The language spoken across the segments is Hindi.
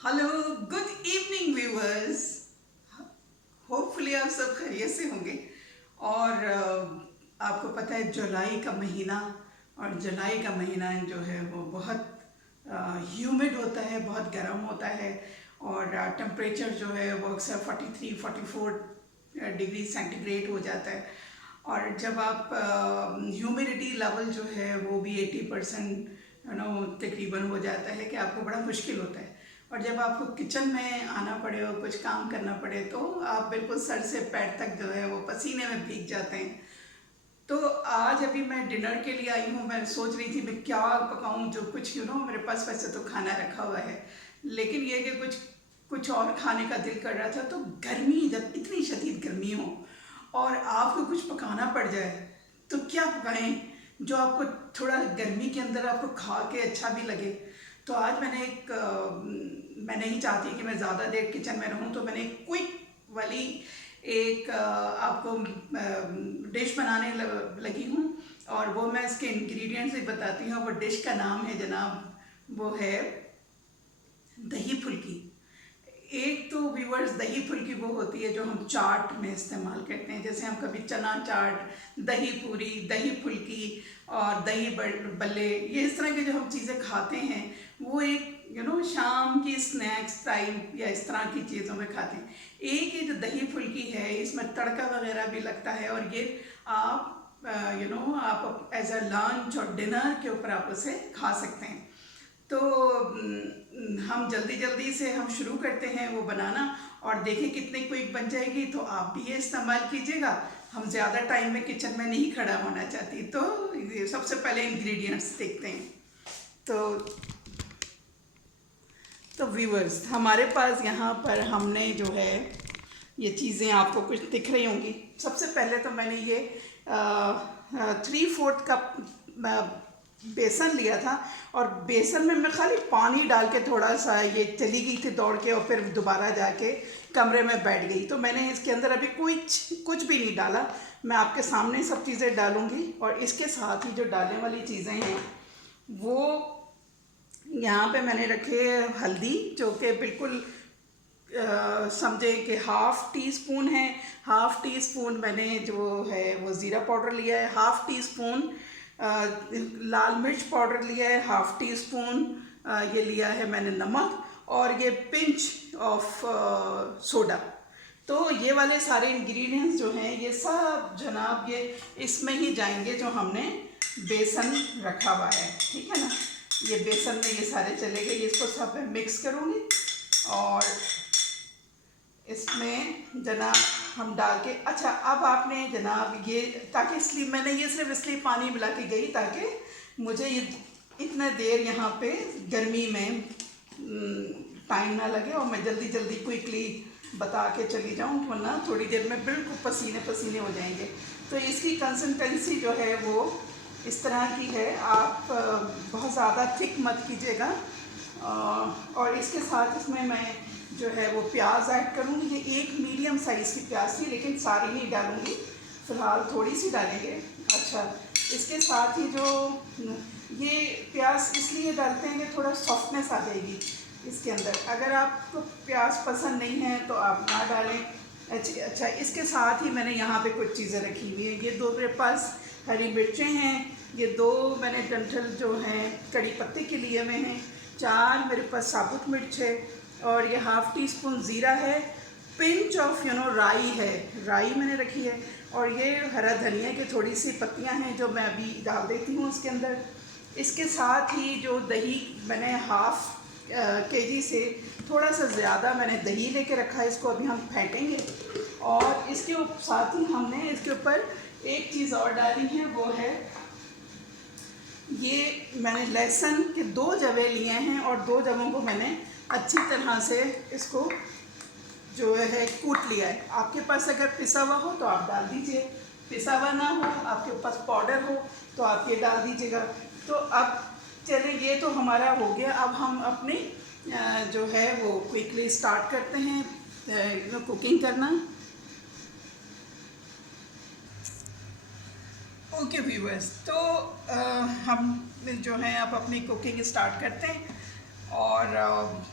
Hello, good evening viewers. Hopefully आप सब खैरियत से होंगे। और आपको पता है जुलाई का महीना, और जुलाई का महीना जो है वो बहुत ह्यूमिड होता है, बहुत गर्म होता है। और टेम्परेचर जो है वो अक्सर 43-44 डिग्री सेंटीग्रेड हो जाता है। और जब आप ह्यूमिडिटी लेवल जो है वो भी 80% तकरीबन हो जाता है कि आपको बड़ा मुश्किल होता है। और जब आपको किचन में आना पड़े और कुछ काम करना पड़े तो आप बिल्कुल सर से पैर तक जो है वो पसीने में भीग जाते हैं। तो आज अभी मैं डिनर के लिए आई हूँ। मैं सोच रही थी मैं क्या पकाऊँ, जो कुछ मेरे पास वैसे तो खाना रखा हुआ है, लेकिन ये कि कुछ कुछ और खाने का दिल कर रहा था। तो गर्मी, जब इतनी शदीद गर्मी हो और आपको कुछ पकाना पड़ जाए तो क्या पकाएं जो आपको थोड़ा गर्मी के अंदर आपको खा के अच्छा भी लगे। तो आज मैं नहीं चाहती कि मैं ज़्यादा देर किचन में रहूं, तो मैंने एक क्विक वाली एक आपको डिश बनाने लगी हूँ। और वो मैं इसके इंग्रेडिएंट्स भी बताती हूँ। वो डिश का नाम है जनाब, वो है दही फुल्की। एक तो व्यूअर्स, दही फुल्की वो होती है जो हम चाट में इस्तेमाल करते हैं। जैसे हम कभी चना चाट, दही पूरी, दही फुल्की और दही बल्ले, ये इस तरह की जो हम चीज़ें खाते हैं वो एक शाम की स्नैक्स टाइप या इस तरह की चीज़ों में खाते हैं। एक ये जो दही फुल्की है इसमें तड़का वगैरह भी लगता है, और ये आप आप एज अ लंच और डिनर के ऊपर आप उसे खा सकते हैं। तो हम जल्दी जल्दी से हम शुरू करते हैं वो बनाना, और देखें कितनी क्विक बन जाएगी। तो आप भी ये इस्तेमाल कीजिएगा। हम ज़्यादा टाइम में किचन में नहीं खड़ा होना चाहती। तो ये सबसे पहले इंग्रेडिएंट्स देखते हैं। तो व्यूअर्स, हमारे पास यहाँ पर हमने जो है ये चीज़ें आपको कुछ दिख रही होंगी। सबसे पहले तो मैंने ये 3/4 कप बेसन लिया था, और बेसन में मैं खाली पानी डाल के थोड़ा सा ये चली गई थी दौड़ के, और फिर दोबारा जाके कमरे में बैठ गई। तो मैंने इसके अंदर अभी कुछ भी नहीं डाला। मैं आपके सामने सब चीज़ें डालूँगी, और इसके साथ ही जो डालने वाली चीज़ें हैं वो यहाँ पे मैंने रखे हल्दी, जो कि बिल्कुल समझे कि हाफ़ टी स्पून है। हाफ़ टी स्पून मैंने जो है वो ज़ीरा पाउडर लिया है। हाफ़ टी स्पून लाल मिर्च पाउडर लिया है। हाफ़ टी स्पून ये लिया है मैंने नमक, और ये पिंच ऑफ सोडा। तो ये वाले सारे इंग्रेडिएंट्स जो हैं ये सब जनाब ये इसमें ही जाएंगे जो हमने बेसन रखा हुआ है, ठीक है ना। ये बेसन में ये सारे चले गए। इसको सब मैं मिक्स करूँगी, और इसमें जनाब हम डाल के, अच्छा अब आपने जनाब ये, ताकि इसलिए मैंने ये सिर्फ इसलिए पानी मिला के गई ताकि मुझे ये इतना देर यहाँ पे गर्मी में टाइम ना लगे, और मैं जल्दी जल्दी क्विकली बता के चली जाऊँ, वरना थोड़ी देर में बिल्कुल पसीने पसीने हो जाएंगे। तो इसकी कंसिस्टेंसी जो है वो इस तरह की है। आप बहुत ज़्यादा थिक मत कीजिएगा। और इसके साथ इसमें मैं जो है वो प्याज ऐड करूँगी। ये एक मीडियम साइज़ की प्याज थी, लेकिन सारी नहीं डालूँगी, फ़िलहाल थोड़ी सी डालेंगे। अच्छा, इसके साथ ही जो ये प्याज इसलिए डालते हैं कि थोड़ा सॉफ्टनेस आ जाएगी इसके अंदर। अगर आपको प्याज पसंद नहीं है तो आप ना डालें। अच्छा, इसके साथ ही मैंने यहाँ पे कुछ चीज़ें रखी हुई हैं। ये दो मेरे पास हरी मिर्चें हैं। ये दो मैंने डंठल जो हैं कड़ी पत्ते के लिए में हैं। 4 मेरे पास साबुत मिर्च है, और ये हाफ़ टी स्पून ज़ीरा है। पिंच ऑफ राई है, राई मैंने रखी है। और ये हरा धनिया की थोड़ी सी पत्तियां हैं जो मैं अभी डाल देती हूँ इसके अंदर। इसके साथ ही जो दही मैंने हाफ़ केजी से थोड़ा सा ज़्यादा मैंने दही लेके रखा है, इसको अभी हम फेंटेंगे। और इसके साथ ही हमने इसके ऊपर एक चीज़ और डाली है, वो है ये मैंने लहसुन के 2 जवे लिए हैं, और 2 जवों को मैंने अच्छी तरह से इसको जो है कूट लिया है। आपके पास अगर पिसा हुआ हो तो आप डाल दीजिए, पिसा हुआ ना हो, आपके पास पाउडर हो तो आप ये डाल दीजिएगा। तो अब चलिए, ये तो हमारा हो गया। अब हम अपनी जो है वो क्विकली स्टार्ट करते हैं कुकिंग करना। ओके व्यूअर्स, तो हम जो है अब अपनी कुकिंग स्टार्ट करते हैं। और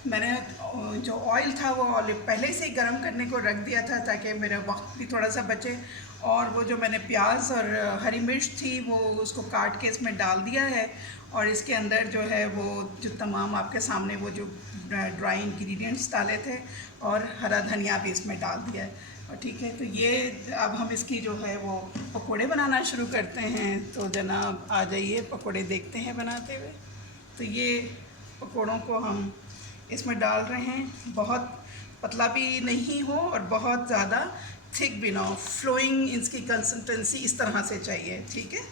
मैंने जो ऑयल था वो ऑलिव पहले से ही गर्म करने को रख दिया था ताकि मेरा वक्त भी थोड़ा सा बचे। और वो जो मैंने प्याज और हरी मिर्च थी वो उसको काट के इसमें डाल दिया है। और इसके अंदर जो है वो जो तमाम आपके सामने वो जो ड्राई इंग्रेडिएंट्स डाले थे और हरा धनिया भी इसमें डाल दिया है। और ठीक है, तो ये अब हम इसकी जो है वो पकोड़े बनाना शुरू करते हैं। तो जनाब आ जाइए, पकोड़े देखते हैं बनाते हुए। तो ये पकोड़ों को हम इसमें डाल रहे हैं। बहुत पतला भी नहीं हो और बहुत ज़्यादा थिक भी ना हो, फ्लोइंग इसकी कंसिस्टेंसी इस तरह से चाहिए, ठीक है।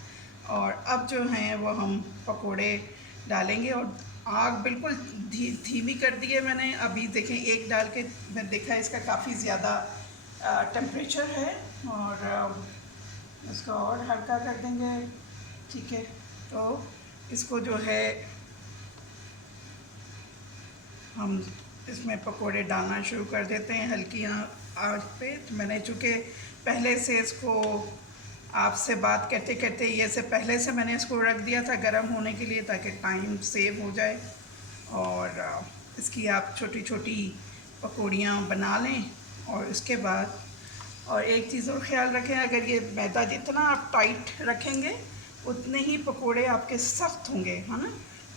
और अब जो हैं वो हम पकोड़े डालेंगे और आग बिल्कुल धीमी कर दी है मैंने। अभी देखें, एक डाल के मैं देखा इसका काफ़ी ज़्यादा टेम्परेचर है और इसको और हल्का कर देंगे, ठीक है। तो इसको जो है हम इसमें पकोड़े डालना शुरू कर देते हैं हल्की आंच पे। तो मैंने चूँकि पहले से इसको आपसे बात करते करते ये से पहले से मैंने इसको रख दिया था गर्म होने के लिए ताकि टाइम सेव हो जाए। और इसकी आप छोटी छोटी पकौड़ियाँ बना लें। और इसके बाद और एक चीज़ और ख़्याल रखें, अगर ये मैदा जितना आप टाइट रखेंगे उतने ही पकोड़े आपके सख्त होंगे, है ना।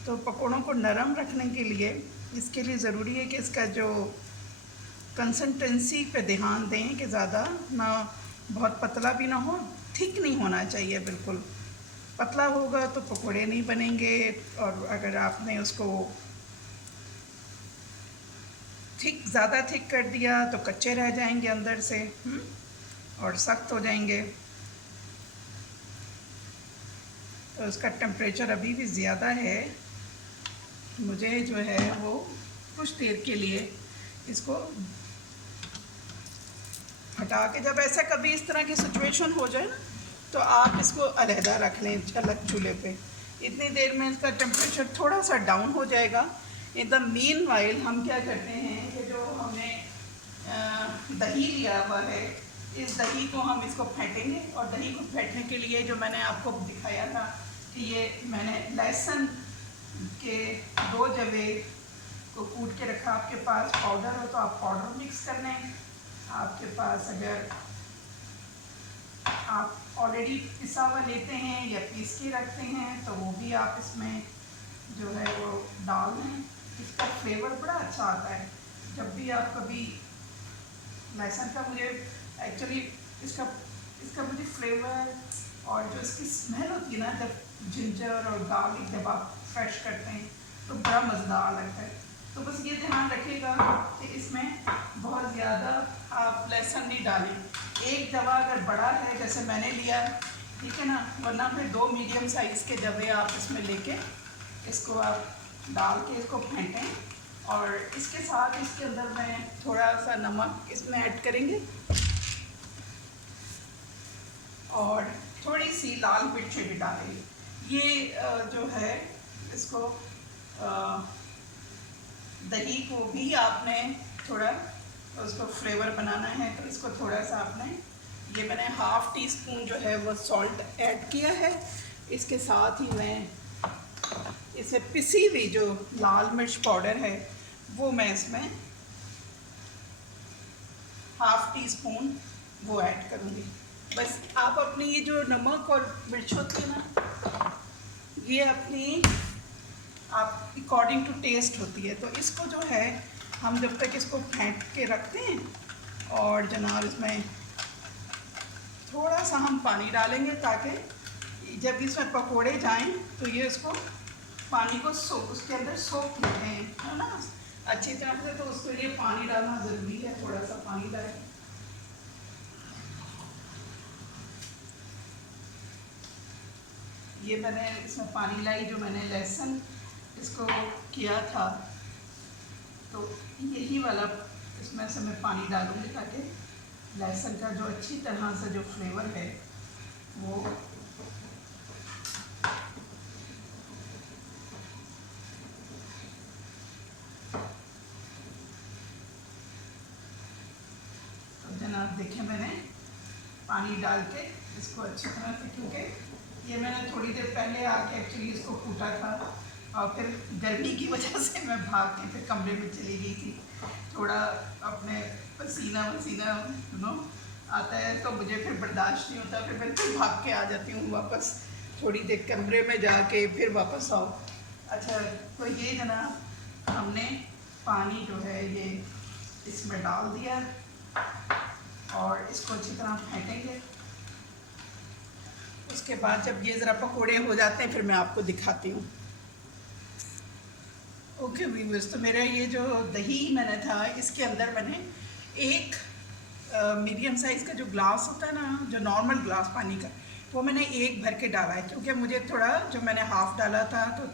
तो पकोड़ों को नरम रखने के लिए इसके लिए ज़रूरी है कि इसका जो कंसिस्टेंसी पे ध्यान दें कि ज़्यादा ना बहुत पतला भी ना हो, थिक नहीं होना चाहिए बिल्कुल। पतला होगा तो पकोड़े नहीं बनेंगे और अगर आपने उसको ज़्यादा थिक कर दिया तो कच्चे रह जाएंगे अंदर से और सख्त हो जाएंगे। तो इसका टेम्परेचर अभी भी ज़्यादा है। मुझे जो है वो कुछ देर के लिए इसको हटा के, जब ऐसा कभी इस तरह की सिचुएशन हो जाए ना तो आप इसको अलहदा रख लें अलग चूल्हे पे। इतनी देर में इसका टेम्परेचर थोड़ा सा डाउन हो जाएगा। इन द मीन वाइल हम क्या करते हैं कि जो हमने दही लिया हुआ है, इस दही को हम इसको फेंटेंगे। और दही को फेंटने के लिए जो मैंने आपको दिखाया था कि ये मैंने लहसुन के 2 जवे को कूट के रखा। आपके पास पाउडर हो तो आप पाउडर मिक्स कर लें। आपके पास अगर आप ऑलरेडी पिसा हुआ लेते हैं या पीस के रखते हैं तो वो भी आप इसमें जो है वो डाल दें। इसका फ्लेवर बड़ा अच्छा आता है। जब भी आप कभी लहसुन का, मुझे एक्चुअली इसका मुझे फ्लेवर और जो इसकी स्मेल होती है ना, जब जिंजर और गार्लिक जब आप फ्रेश करते हैं तो बड़ा मज़ेदार लगता है। तो बस ये ध्यान रखिएगा कि इसमें बहुत ज़्यादा आप लहसुन नहीं डालें। एक जवा अगर बड़ा है जैसे मैंने लिया, ठीक है ना, वरना फिर 2 मीडियम साइज़ के जवे आप इसमें लेके इसको आप डाल के इसको फेंटें। और इसके साथ इसके अंदर मैं थोड़ा सा नमक इसमें ऐड करेंगे और थोड़ी सी लाल मिर्च भी डालेंगे। ये जो है इसको दही को भी आपने थोड़ा उसको फ्लेवर बनाना है तो इसको थोड़ा सा आपने, ये मैंने ½ टीस्पून जो है वो सॉल्ट ऐड किया है। इसके साथ ही मैं इसे पिसी हुई जो लाल मिर्च पाउडर है वो मैं इसमें ½ टीस्पून वो ऐड करूँगी। बस आप अपनी ये जो नमक और मिर्च होती है ना, ये अपनी आप अकॉर्डिंग टू टेस्ट होती है। तो इसको जो है हम जब तक इसको फेंट के रखते हैं और जनाब इसमें थोड़ा सा हम पानी डालेंगे ताकि जब इसमें पकोड़े जाएं तो ये इसको पानी को उसके अंदर सोख लेते हैं, है ना, अच्छी तरह से। तो उसके लिए पानी डालना ज़रूरी है, थोड़ा सा पानी डालें। ये मैंने इसमें पानी लाई जो मैंने लहसुन इसको किया था, तो यही वाला इसमें से मैं पानी डालूँगी ताकि लहसुन का जो अच्छी तरह से जो फ्लेवर है वो तो जनाब देखें मैंने पानी डाल के इसको अच्छी तरह से, क्योंकि ये मैंने थोड़ी देर पहले आके एक्चुअली इसको कूटा था और फिर गर्मी की वजह से मैं भाग के फिर कमरे में चली गई थी। थोड़ा अपने पसीना वसीना आता है तो मुझे फिर बर्दाश्त नहीं होता, फिर मैं फिर भाग के आ जाती हूँ वापस, थोड़ी देर कमरे में जाके फिर वापस आओ। अच्छा, तो ये है ना, हमने पानी जो है ये इसमें डाल दिया और इसको अच्छी तरह फेंटेंगे। उसके बाद जब ये ज़रा पकोड़े हो जाते हैं फिर मैं आपको दिखाती हूँ। ओके व्यूअर्स, तो मेरा ये जो दही मैंने था इसके अंदर मैंने एक मीडियम साइज़ का जो ग्लास होता है ना, जो नॉर्मल ग्लास पानी का, वो मैंने एक भर के डाला है, क्योंकि मुझे थोड़ा, जो मैंने हाफ़ डाला था तो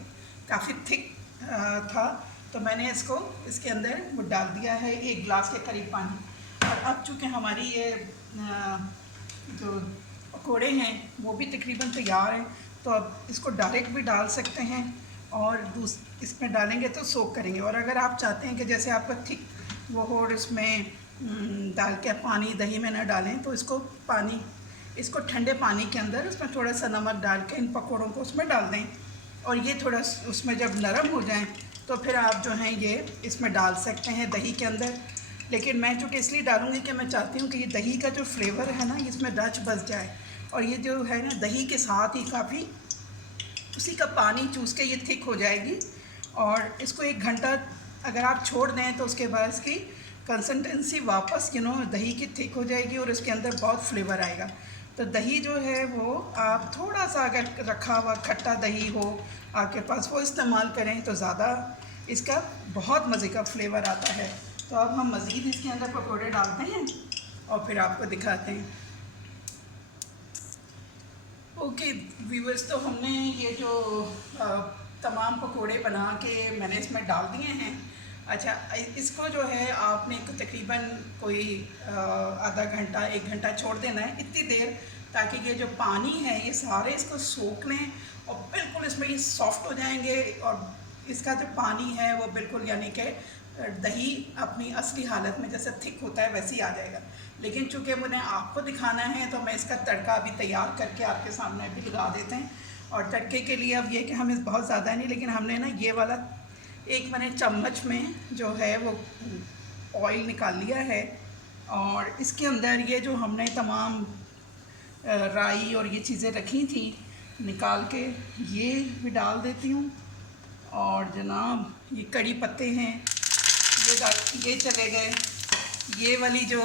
काफ़ी थिक था, तो मैंने इसको इसके अंदर वो डाल दिया है एक गिलास के करीब पानी। और अब चूँकि हमारी ये जो पकौड़े हैं वो भी तकरीबन तैयार हैं, तो अब इसको डायरेक्ट भी डाल सकते हैं और इसमें डालेंगे तो सोक करेंगे। और अगर आप चाहते हैं कि जैसे आपका थिक वो हो और इसमें डाल के पानी दही में ना डालें, तो इसको ठंडे पानी के अंदर उसमें थोड़ा सा नमक डाल के इन पकौड़ों को उसमें डाल दें, और ये थोड़ा उसमें जब नरम हो जाएं तो फिर आप जो हैं ये इसमें डाल सकते हैं दही के अंदर। लेकिन मैं चूँकि इसलिए डालूँगी कि मैं चाहती हूँ कि ये दही का जो फ्लेवर है ना इसमें रच बस जाए, और ये जो है ना दही के साथ ही काफ़ी उसी का पानी चूस के ये थिक हो जाएगी। और इसको 1 घंटा अगर आप छोड़ दें तो उसके बाद इसकी कंसिस्टेंसी वापस दही की थिक हो जाएगी और इसके अंदर बहुत फ्लेवर आएगा। तो दही जो है वो आप थोड़ा सा अगर रखा हुआ खट्टा दही हो आपके पास वो इस्तेमाल करें तो ज़्यादा इसका बहुत मज़े का फ्लेवर आता है। तो अब हम मज़ीद इसके अंदर पकौड़े डालते हैं और फिर आपको दिखाते हैं। ओके व्यूअर्स, तो हमने ये जो तमाम पकोड़े बना के मैंने इसमें डाल दिए हैं। अच्छा, इसको जो है आपने तकरीबन कोई आधा घंटा 1 घंटा छोड़ देना है, इतनी देर, ताकि ये जो पानी है ये सारे इसको सोख लें और बिल्कुल इसमें ये सॉफ्ट हो जाएंगे और इसका जो पानी है वो बिल्कुल यानी कि दही अपनी असली हालत में जैसे थिक होता है वैसे ही आ जाएगा। लेकिन चूँकि मुझे आपको दिखाना है तो मैं इसका तड़का अभी तैयार करके आपके सामने भी लगा देते हैं। और तड़के के लिए अब ये कि हमें बहुत ज़्यादा नहीं, लेकिन हमने ना ये वाला एक मैंने चम्मच में जो है वो ऑयल निकाल लिया है और इसके अंदर ये जो हमने तमाम राई और ये चीज़ें रखी थी निकाल के ये भी डाल देती हूँ। और जनाब ये कड़ी पत्ते हैं ये चले गए, ये वाली जो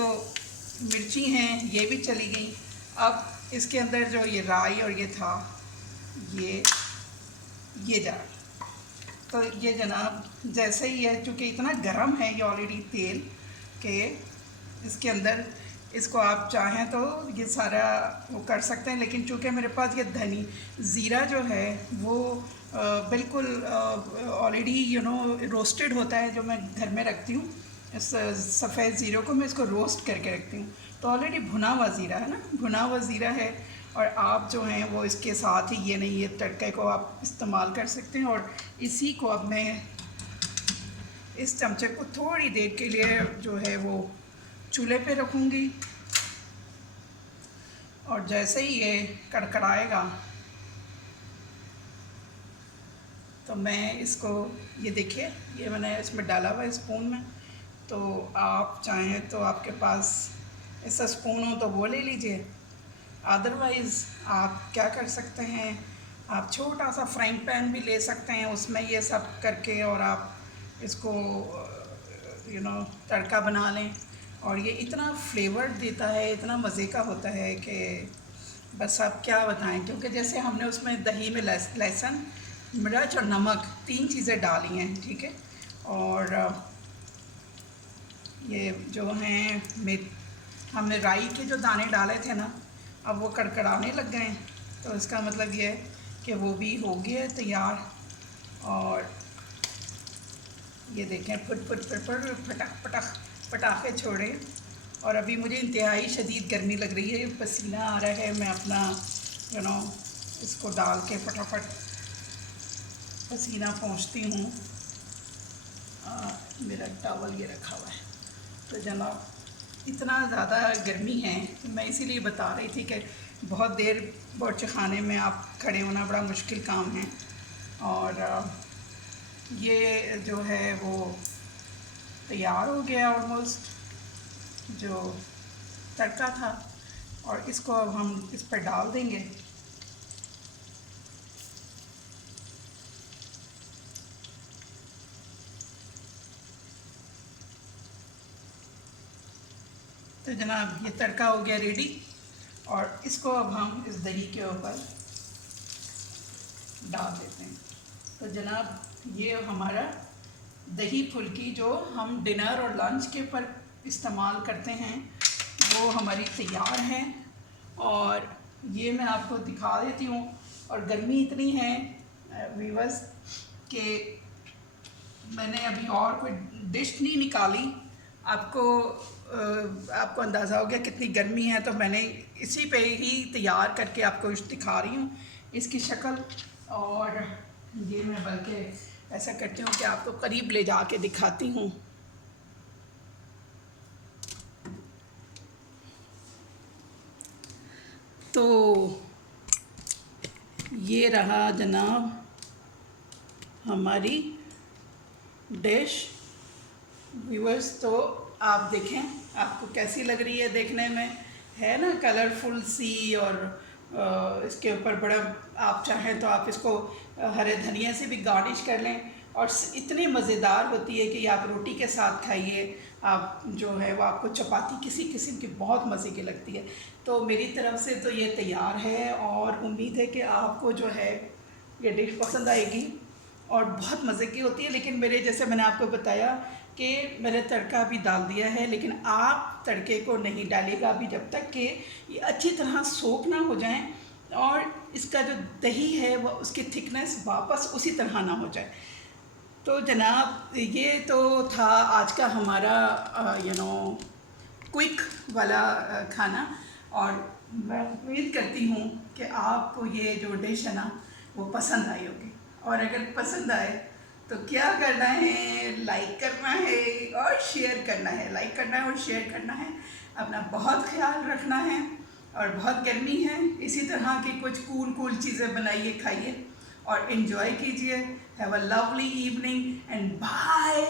मिर्ची हैं ये भी चली गई। अब इसके अंदर जो ये राई और ये था ये जा, तो ये जनाब जैसे ही है, चूँकि इतना गर्म है ये ऑलरेडी तेल के, इसके अंदर इसको आप चाहें तो ये सारा वो कर सकते हैं। लेकिन चूँकि मेरे पास ये धनी ज़ीरा जो है वो बिल्कुल ऑलरेडी रोस्टेड होता है, जो मैं घर में रखती हूँ इस सफ़ेद ज़ीरे को मैं इसको रोस्ट करके रखती हूँ, तो ऑलरेडी भुना हुआ ज़ीरा है ना, भुना हुआ ज़ीरा है। और आप जो हैं वो इसके साथ ही ये नहीं, ये तड़के को आप इस्तेमाल कर सकते हैं। और इसी को अब मैं इस चमचे को थोड़ी देर के लिए जो है वो चूल्हे पे रखूँगी और जैसे ही ये कड़कड़ाएगा तो मैं इसको, ये देखिए ये मैंने इसमें डाला हुआ है स्पून में, तो आप चाहें तो आपके पास ऐसा स्पून हो तो वो ले लीजिए, अदरवाइज़ आप क्या कर सकते हैं, आप छोटा सा फ्राइंग पैन भी ले सकते हैं, उसमें ये सब करके और आप इसको तड़का बना लें। और ये इतना फ्लेवर देता है, इतना मज़े का होता है कि बस आप क्या बताएं। क्योंकि जैसे हमने उसमें दही में लहसुन, मिर्च और नमक 3 चीज़ें डाली हैं, ठीक है। और ये जो हैं हमने राई के जो दाने डाले थे ना, अब वो कड़कड़ाने लग गए हैं, तो इसका मतलब ये है कि वो भी हो गया है तैयार। और ये देखें फुट फुट फुट फुट पटाखे छोड़े। और अभी मुझे इंतहाई शदीद गर्मी लग रही है, पसीना आ रहा है, मैं अपना इसको डाल के फटाफट पसीना पोंछती हूँ। मेरा टॉवल ये रखा हुआ है। तो जनाब इतना ज़्यादा गर्मी है, तो मैं इसीलिए बता रही थी कि बहुत देर बावर्ची खाने में आप खड़े होना बड़ा मुश्किल काम है। और ये जो है वो तैयार हो गया ऑलमोस्ट, जो तड़का था। और इसको अब हम इस पर डाल देंगे। तो जनाब ये तड़का हो गया रेडी, और इसको अब हम इस दही के ऊपर डाल देते हैं। तो जनाब ये हमारा दही फुल्की जो हम डिनर और लंच के पर इस्तेमाल करते हैं वो हमारी तैयार है। और ये मैं आपको दिखा देती हूँ। और गर्मी इतनी है वीवर्स कि मैंने अभी और कोई डिश नहीं निकाली। आपको अंदाज़ा हो गया कितनी गर्मी है, तो मैंने इसी पे ही तैयार करके आपको दिखा रही हूँ इसकी शक्ल। और ये मैं बल्कि ऐसा करती हूँ कि आपको करीब ले जाके दिखाती हूँ। तो ये रहा जनाब हमारी डिश। व्यूअर्स तो आप देखें आपको कैसी लग रही है देखने में, है ना कलरफुल सी। और इसके ऊपर बड़ा आप चाहें तो आप इसको हरे धनिया से भी गार्निश कर लें, और इतनी मज़ेदार होती है कि आप रोटी के साथ खाइए, आप जो है वो आपको चपाती किसी किस्म की बहुत मज़े की लगती है। तो मेरी तरफ से तो ये तैयार है, और उम्मीद है कि आपको जो है ये डिश पसंद आएगी और बहुत मज़े की होती है। लेकिन मेरे जैसे मैंने आपको बताया कि मैंने तड़का भी डाल दिया है, लेकिन आप तड़के को नहीं डालिएगा अभी जब तक कि ये अच्छी तरह सोख ना हो जाएं और इसका जो दही है वो उसकी थिकनेस वापस उसी तरह ना हो जाए। तो जनाब ये तो था आज का हमारा क्विक वाला खाना। और मैं उम्मीद करती हूँ कि आपको ये जो डिश है ना वो पसंद आई होगी। और अगर पसंद आए तो क्या करना है, लाइक करना है और शेयर करना है। लाइक करना है और शेयर करना है। अपना बहुत ख्याल रखना है। और बहुत गर्मी है, इसी तरह की कुछ कूल चीज़ें बनाइए, खाइए और इन्जॉय कीजिए। Have a lovely evening and bye.